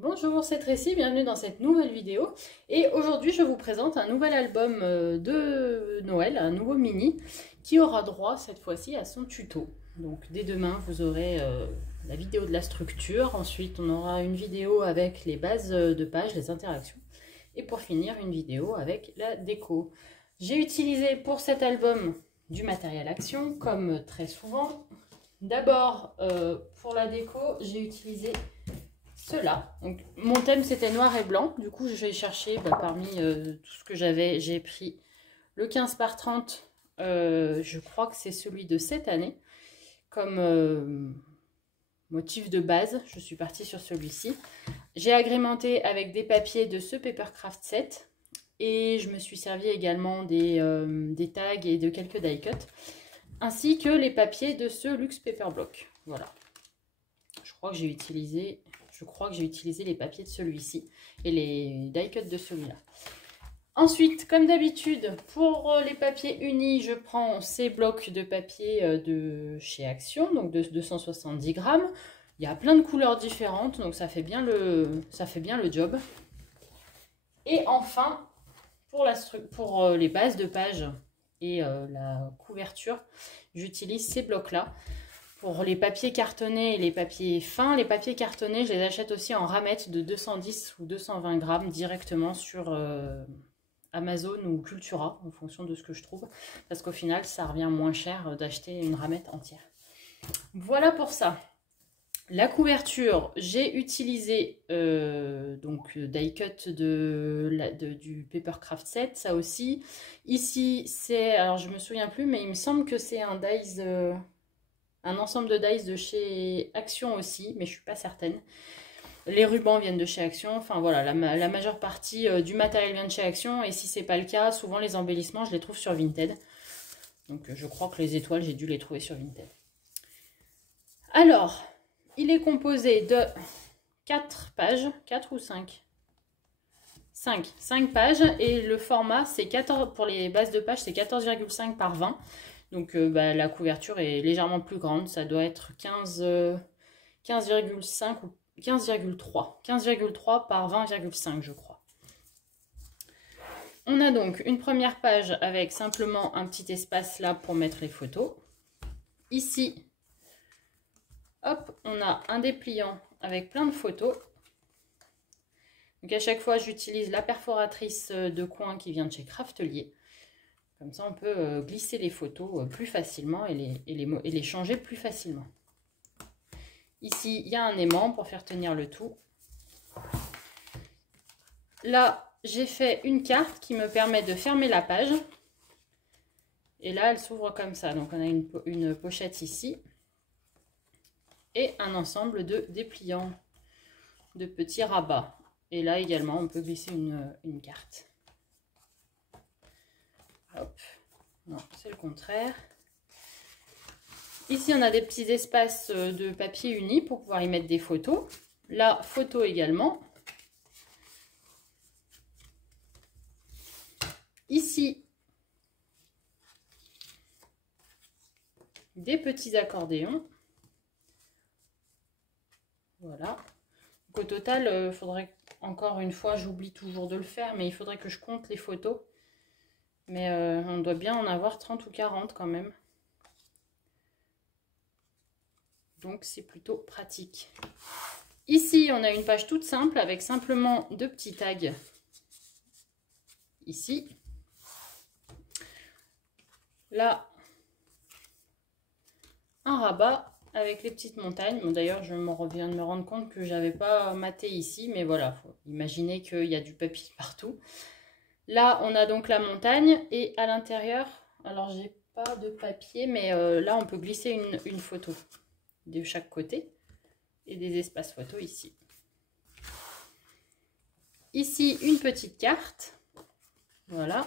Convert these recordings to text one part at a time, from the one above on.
Bonjour, c'est Tracy, bienvenue dans cette nouvelle vidéo. Et aujourd'hui, je vous présente un nouvel album de Noël, un nouveau mini, qui aura droit cette fois-ci à son tuto. Donc dès demain, vous aurez la vidéo de la structure. Ensuite, on aura une vidéo avec les bases de page, les interactions. Et pour finir, une vidéo avec la déco. J'ai utilisé pour cet album du matériel action, comme très souvent. D'abord, pour la déco, j'ai utilisé cela. Donc, mon thème c'était noir et blanc. Du coup, je vais chercher parmi tout ce que j'avais. J'ai pris le 15 par 30. Je crois que c'est celui de cette année. Comme motif de base, je suis partie sur celui-ci. J'ai agrémenté avec des papiers de ce Papercraft set. Et je me suis servi également des tags et de quelques die cuts. Ainsi que les papiers de ce Luxe Paper Block. Voilà. Je crois que j'ai utilisé les papiers de celui-ci et les die cuts de celui-là. Ensuite, comme d'habitude, pour les papiers unis, je prends ces blocs de papier de chez Action, donc de 270 grammes. Il y a plein de couleurs différentes, donc ça fait bien le job. Et enfin, pour les bases de page et la couverture, j'utilise ces blocs-là. Pour les papiers cartonnés et les papiers fins, les papiers cartonnés, je les achète aussi en ramettes de 210 ou 220 grammes directement sur Amazon ou Cultura, en fonction de ce que je trouve. Parce qu'au final, ça revient moins cher d'acheter une ramette entière. Voilà pour ça. La couverture, j'ai utilisé donc die cut du Papercraft set, ça aussi. Ici, c'est, alors je me souviens plus, mais il me semble que c'est un dies... un ensemble de dies de chez Action aussi, mais je suis pas certaine. Les rubans viennent de chez Action. Enfin voilà, la majeure partie du matériel vient de chez Action. Et si c'est pas le cas, souvent les embellissements, je les trouve sur Vinted. Donc je crois que les étoiles, j'ai dû les trouver sur Vinted. Alors, il est composé de 4 pages, 4 ou 5 5 pages. Et le format, c'est 14, pour les bases de page, c'est 14,5 par 20. Donc la couverture est légèrement plus grande, ça doit être 15,5 ou 15,3. 15,3 par 20,5 je crois. On a donc une première page avec simplement un petit espace là pour mettre les photos. Ici, hop, on a un dépliant avec plein de photos. Donc à chaque fois, j'utilise la perforatrice de coin qui vient de chez Craftelier. Comme ça, on peut glisser les photos plus facilement et les changer plus facilement. Ici, il y a un aimant pour faire tenir le tout. Là, j'ai fait une carte qui me permet de fermer la page. Et là, elle s'ouvre comme ça. Donc, on a une pochette ici. Et un ensemble de dépliants, de petits rabats. Et là, également, on peut glisser une carte. Hop, non, c'est le contraire. Ici, on a des petits espaces de papier uni pour pouvoir y mettre des photos. La photo également. Ici, des petits accordéons. Voilà. Donc, au total, il faudrait, encore une fois, j'oublie toujours de le faire, mais il faudrait que je compte les photos. Mais on doit bien en avoir 30 ou 40 quand même. Donc c'est plutôt pratique. Ici, on a une page toute simple avec simplement 2 petits tags. Ici. Là, un rabat avec les petites montagnes. Bon, d'ailleurs, je viens de me rendre compte que j'avais pas maté ici. Mais voilà, faut imaginer qu'il y a du papier partout. Là, on a donc la montagne et à l'intérieur, alors j'ai pas de papier, mais là, on peut glisser une photo de chaque côté et des espaces photos ici. Ici, une petite carte. Voilà.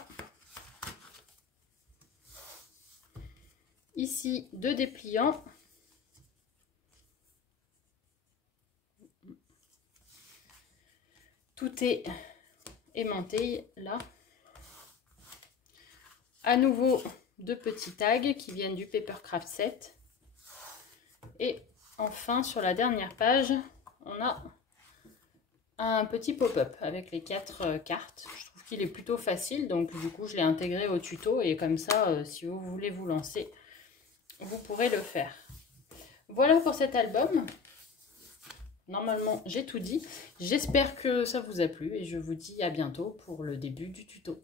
Ici, 2 dépliants. Tout est aimanté là. À nouveau, 2 petits tags qui viennent du Papercraft set. Et enfin, sur la dernière page, on a un petit pop-up avec les 4 cartes. Je trouve qu'il est plutôt facile, donc du coup je l'ai intégré au tuto et comme ça, si vous voulez vous lancer, vous pourrez le faire. Voilà pour cet album. Normalement, j'ai tout dit. J'espère que ça vous a plu et je vous dis à bientôt pour le début du tuto.